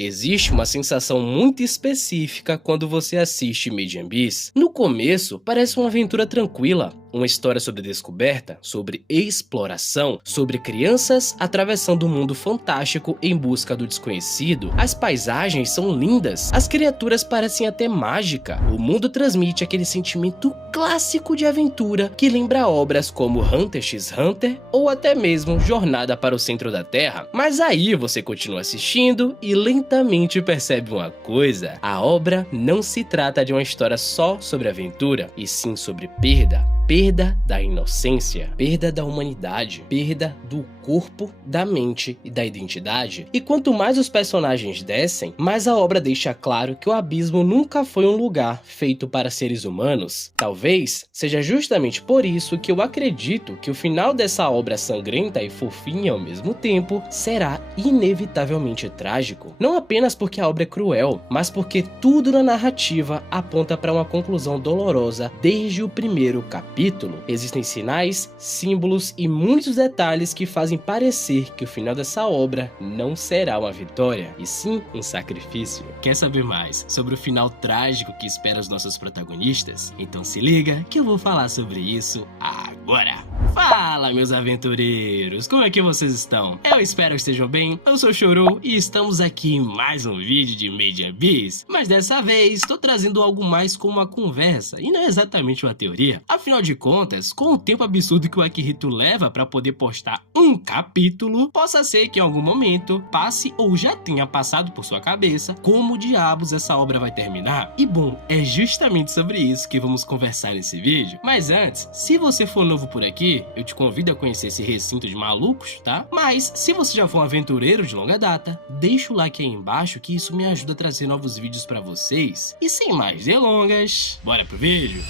Existe uma sensação muito específica quando você assiste Made in Abyss. No começo, parece uma aventura tranquila, uma história sobre descoberta, sobre exploração, sobre crianças atravessando um mundo fantástico em busca do desconhecido. As paisagens são lindas, as criaturas parecem até mágica. O mundo transmite aquele sentimento clássico de aventura que lembra obras como Hunter x Hunter ou até mesmo Jornada para o Centro da Terra. Mas aí você continua assistindo e lentamente percebe uma coisa: a obra não se trata de uma história só sobre aventura, e sim sobre perda. Perda da inocência, perda da humanidade, perda do corpo, da mente e da identidade. E quanto mais os personagens descem, mais a obra deixa claro que o abismo nunca foi um lugar feito para seres humanos. Talvez seja justamente por isso que eu acredito que o final dessa obra sangrenta e fofinha ao mesmo tempo será inevitavelmente trágico. Não apenas porque a obra é cruel, mas porque tudo na narrativa aponta para uma conclusão dolorosa desde o primeiro capítulo. Existem sinais, símbolos e muitos detalhes que fazem parecer que o final dessa obra não será uma vitória, e sim um sacrifício. Quer saber mais sobre o final trágico que espera os nossos protagonistas? Então se liga que eu vou falar sobre isso agora! Fala, meus aventureiros! Como é que vocês estão? Eu espero que estejam bem, eu sou o Chorou e estamos aqui em mais um vídeo de Made in Abyss, mas dessa vez estou trazendo algo mais como uma conversa e não exatamente uma teoria. Afinal de contas, com o tempo absurdo que o Akihito leva para poder postar um capítulo, possa ser que em algum momento passe ou já tenha passado por sua cabeça como diabos essa obra vai terminar. E bom, é justamente sobre isso que vamos conversar nesse vídeo. Mas antes, se você for novo por aqui, eu te convido a conhecer esse recinto de malucos, tá? Mas se você já for um aventureiro de longa data, deixa o like aí embaixo que isso me ajuda a trazer novos vídeos para vocês. E sem mais delongas, bora pro vídeo!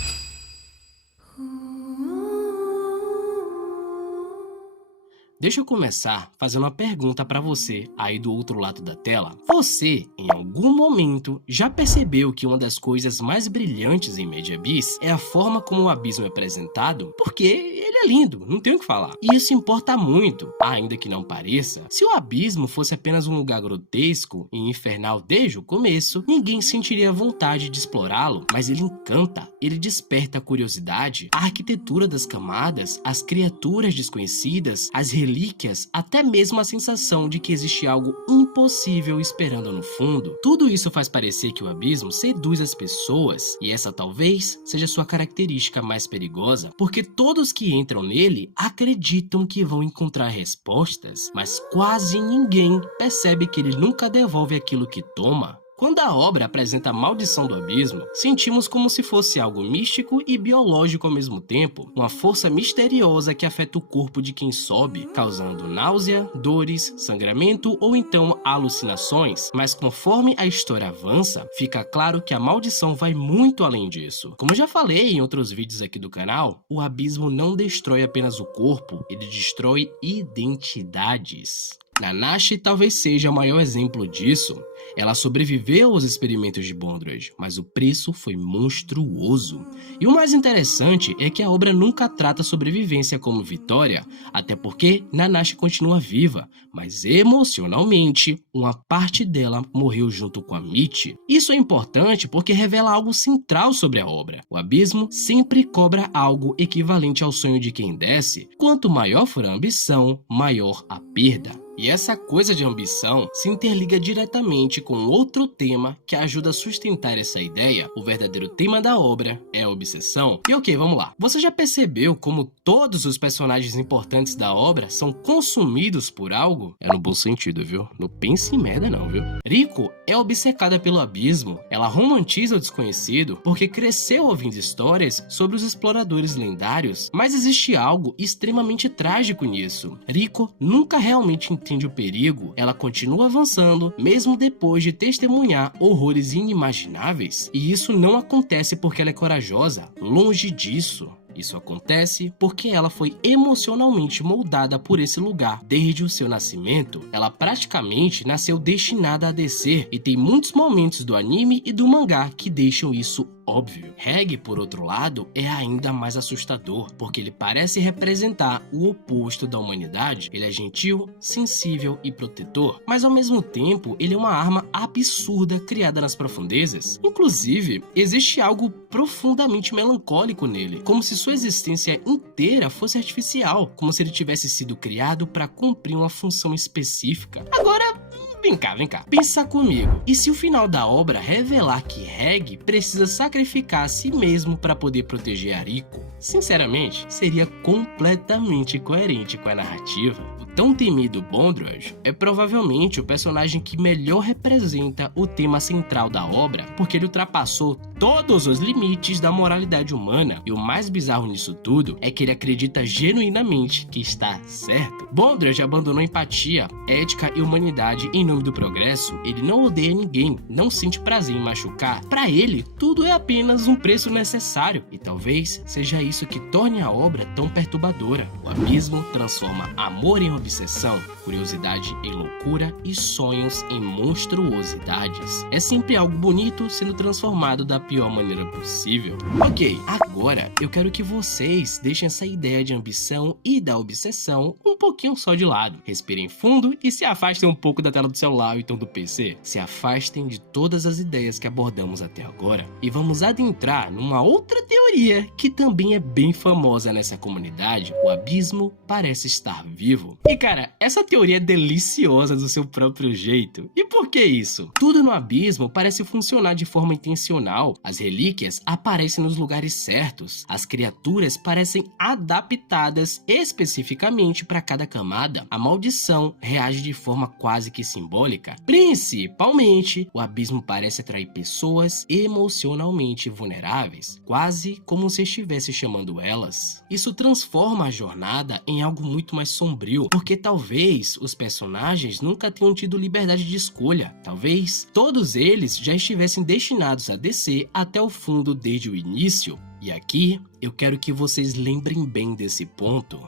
Deixa eu começar fazendo uma pergunta pra você aí do outro lado da tela. Você, em algum momento, já percebeu que uma das coisas mais brilhantes em Made in Abyss é a forma como o abismo é apresentado? Porque ele é lindo, não tem o que falar. E isso importa muito, ainda que não pareça. Se o abismo fosse apenas um lugar grotesco e infernal desde o começo, ninguém sentiria vontade de explorá-lo. Mas ele encanta, ele desperta a curiosidade, a arquitetura das camadas, as criaturas desconhecidas, as relíquias, até mesmo a sensação de que existe algo impossível esperando no fundo. Tudo isso faz parecer que o abismo seduz as pessoas, e essa talvez seja sua característica mais perigosa, porque todos que entram nele acreditam que vão encontrar respostas, mas quase ninguém percebe que ele nunca devolve aquilo que toma. Quando a obra apresenta a maldição do abismo, sentimos como se fosse algo místico e biológico ao mesmo tempo, uma força misteriosa que afeta o corpo de quem sobe, causando náusea, dores, sangramento ou então alucinações. Mas conforme a história avança, fica claro que a maldição vai muito além disso. Como já falei em outros vídeos aqui do canal, o abismo não destrói apenas o corpo, ele destrói identidades. Nanashi talvez seja o maior exemplo disso. Ela sobreviveu aos experimentos de Bondrewd, mas o preço foi monstruoso. E o mais interessante é que a obra nunca trata a sobrevivência como vitória, até porque Nanashi continua viva, mas emocionalmente, uma parte dela morreu junto com a Michi. Isso é importante porque revela algo central sobre a obra. O abismo sempre cobra algo equivalente ao sonho de quem desce. Quanto maior for a ambição, maior a perda. E essa coisa de ambição se interliga diretamente com outro tema que ajuda a sustentar essa ideia. O verdadeiro tema da obra é a obsessão. E ok, vamos lá. Você já percebeu como todos os personagens importantes da obra são consumidos por algo? É no bom sentido, viu? Não pense em merda não, viu? Riko é obcecada pelo abismo. Ela romantiza o desconhecido porque cresceu ouvindo histórias sobre os exploradores lendários. Mas existe algo extremamente trágico nisso. Riko nunca realmente entende o perigo, ela continua avançando, mesmo depois de testemunhar horrores inimagináveis. E isso não acontece porque ela é corajosa, longe disso. Isso acontece porque ela foi emocionalmente moldada por esse lugar desde o seu nascimento. Ela praticamente nasceu destinada a descer, e tem muitos momentos do anime e do mangá que deixam isso óbvio. Reg, por outro lado, é ainda mais assustador, porque ele parece representar o oposto da humanidade. Ele é gentil, sensível e protetor, mas ao mesmo tempo ele é uma arma absurda criada nas profundezas. Inclusive, existe algo profundamente melancólico nele, como se sua existência inteira fosse artificial, como se ele tivesse sido criado para cumprir uma função específica. Agora, vem cá. Pensa comigo. E se o final da obra revelar que Reg precisa sacrificar a si mesmo para poder proteger Ariko? Sinceramente, seria completamente coerente com a narrativa. O tão temido Bondrewd é provavelmente o personagem que melhor representa o tema central da obra, porque ele ultrapassou todos os limites da moralidade humana, e o mais bizarro nisso tudo é que ele acredita genuinamente que está certo. Bondrewd abandonou empatia, ética e humanidade em nome do progresso. Ele não odeia ninguém, não sente prazer em machucar. Para ele, tudo é apenas um preço necessário, e talvez seja isso que torne a obra tão perturbadora. O abismo transforma amor em obsessão, curiosidade em loucura e sonhos em monstruosidades. É sempre algo bonito sendo transformado da pior maneira possível. Ok, agora eu quero que vocês deixem essa ideia de ambição e da obsessão um pouquinho só de lado. Respirem fundo e se afastem um pouco da tela do celular ou então do PC. Se afastem de todas as ideias que abordamos até agora e vamos adentrar numa outra teoria que também é bem famosa nessa comunidade. O abismo parece estar vivo. E cara, essa teoria é deliciosa do seu próprio jeito. E por que isso? Tudo no abismo parece funcionar de forma intencional. As relíquias aparecem nos lugares certos. As criaturas parecem adaptadas especificamente para cada camada. A maldição reage de forma quase que simbólica. Principalmente, o abismo parece atrair pessoas emocionalmente vulneráveis, quase como se estivesse chamando elas. Isso transforma a jornada em algo muito mais sombrio, porque talvez os personagens nunca tenham tido liberdade de escolha. Talvez todos eles já estivessem destinados a descer até o fundo desde o início. E aqui eu quero que vocês lembrem bem desse ponto.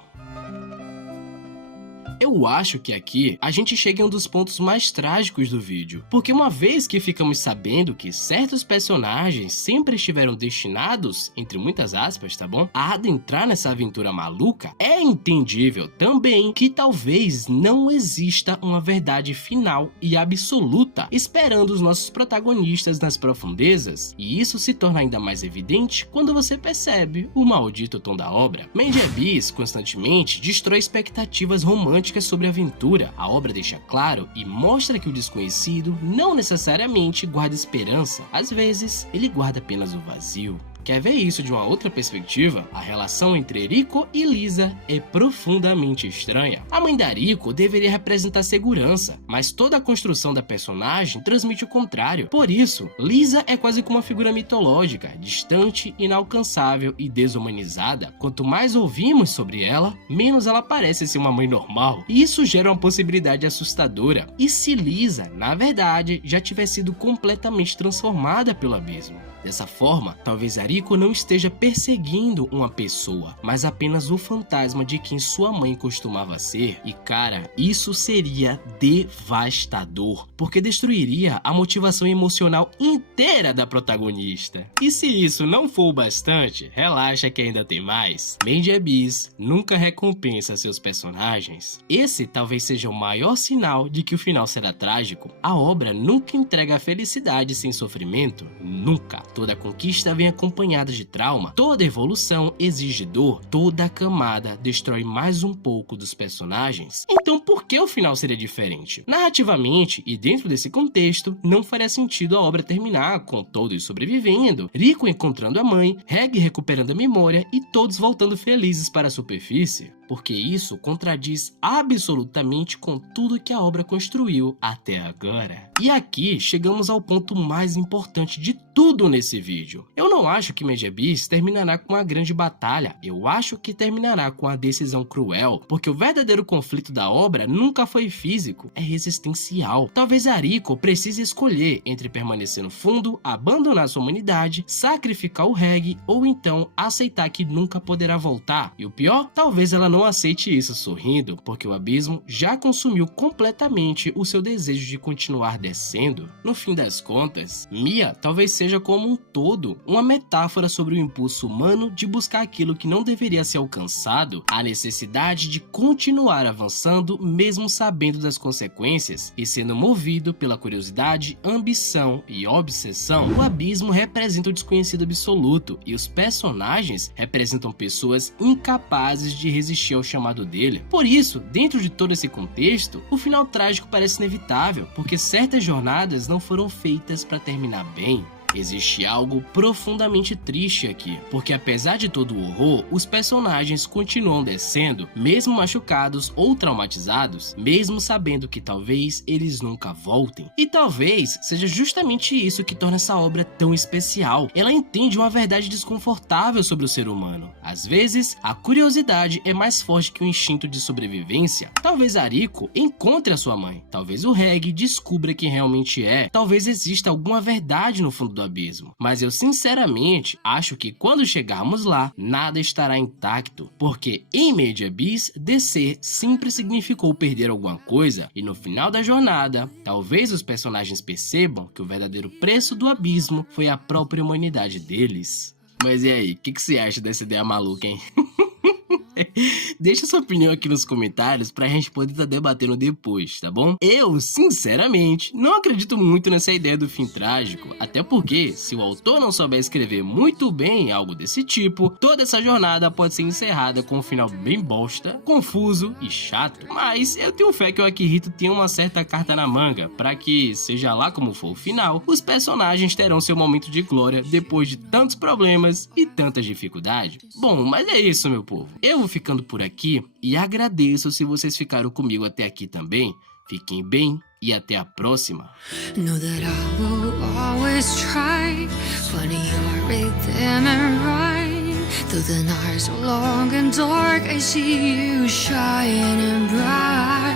Eu acho que aqui a gente chega em um dos pontos mais trágicos do vídeo, porque uma vez que ficamos sabendo que certos personagens sempre estiveram destinados, entre muitas aspas, tá bom, a adentrar nessa aventura maluca, é entendível também que talvez não exista uma verdade final e absoluta esperando os nossos protagonistas nas profundezas, e isso se torna ainda mais evidente quando você percebe o maldito tom da obra. Made Abyss constantemente destrói expectativas românticas sobre a aventura. A obra deixa claro e mostra que o desconhecido não necessariamente guarda esperança. Às vezes, ele guarda apenas o vazio. Quer ver isso de uma outra perspectiva? A relação entre Riko e Lisa é profundamente estranha. A mãe da Riko deveria representar segurança, mas toda a construção da personagem transmite o contrário. Por isso, Lisa é quase como uma figura mitológica, distante, inalcançável e desumanizada. Quanto mais ouvimos sobre ela, menos ela parece ser uma mãe normal. E isso gera uma possibilidade assustadora. E se Lisa, na verdade, já tivesse sido completamente transformada pelo abismo? Dessa forma, talvez Ariko não esteja perseguindo uma pessoa, mas apenas o fantasma de quem sua mãe costumava ser. E cara, isso seria devastador, porque destruiria a motivação emocional inteira da protagonista. E se isso não for o bastante, relaxa que ainda tem mais. Made Abyss nunca recompensa seus personagens. Esse talvez seja o maior sinal de que o final será trágico. A obra nunca entrega a felicidade sem sofrimento, nunca. Toda conquista vem acompanhada de trauma, toda evolução exige dor, toda camada destrói mais um pouco dos personagens. Então por que o final seria diferente? Narrativamente e dentro desse contexto, não faria sentido a obra terminar com todos sobrevivendo, Riko encontrando a mãe, Reg recuperando a memória e todos voltando felizes para a superfície, porque isso contradiz absolutamente com tudo que a obra construiu até agora. E aqui chegamos ao ponto mais importante de tudo nesse vídeo. Eu não acho que Made Abyss terminará com uma grande batalha, eu acho que terminará com uma decisão cruel, porque o verdadeiro conflito da obra nunca foi físico, é existencial. Talvez Ariko precise escolher entre permanecer no fundo, abandonar sua humanidade, sacrificar o Reg ou então aceitar que nunca poderá voltar. E o pior, talvez ela não não aceite isso sorrindo, porque o abismo já consumiu completamente o seu desejo de continuar descendo. No fim das contas, Mia talvez seja como um todo uma metáfora sobre o impulso humano de buscar aquilo que não deveria ser alcançado, a necessidade de continuar avançando mesmo sabendo das consequências e sendo movido pela curiosidade, ambição e obsessão. O abismo representa o desconhecido absoluto e os personagens representam pessoas incapazes de resistir ao chamado dele. Por isso, dentro de todo esse contexto, o final trágico parece inevitável, porque certas jornadas não foram feitas para terminar bem. Existe algo profundamente triste aqui, porque apesar de todo o horror, os personagens continuam descendo, mesmo machucados ou traumatizados, mesmo sabendo que talvez eles nunca voltem. E talvez seja justamente isso que torna essa obra tão especial. Ela entende uma verdade desconfortável sobre o ser humano. Às vezes, a curiosidade é mais forte que o instinto de sobrevivência. Talvez Ariko encontre a sua mãe, talvez o Reg descubra quem realmente é, talvez exista alguma verdade no fundo do abismo, mas eu sinceramente acho que quando chegarmos lá, nada estará intacto, porque em Made Abyss, descer sempre significou perder alguma coisa, e no final da jornada, talvez os personagens percebam que o verdadeiro preço do abismo foi a própria humanidade deles. Mas e aí, o que você acha dessa ideia maluca, hein? Deixa sua opinião aqui nos comentários pra gente poder estar debatendo depois, tá bom? Eu, sinceramente, não acredito muito nessa ideia do fim trágico, até porque, se o autor não souber escrever muito bem algo desse tipo, toda essa jornada pode ser encerrada com um final bem bosta, confuso e chato. Mas eu tenho fé que o Akihito tenha uma certa carta na manga, pra que, seja lá como for o final, os personagens terão seu momento de glória depois de tantos problemas e tantas dificuldades. Bom, mas é isso, meu povo. Eu vou ficando por aqui e agradeço se vocês ficaram comigo até aqui também. Fiquem bem e até a próxima. Know that I will always try, funny your rhythm and rhyme. Though the nights are long and dark, I see you shining bright.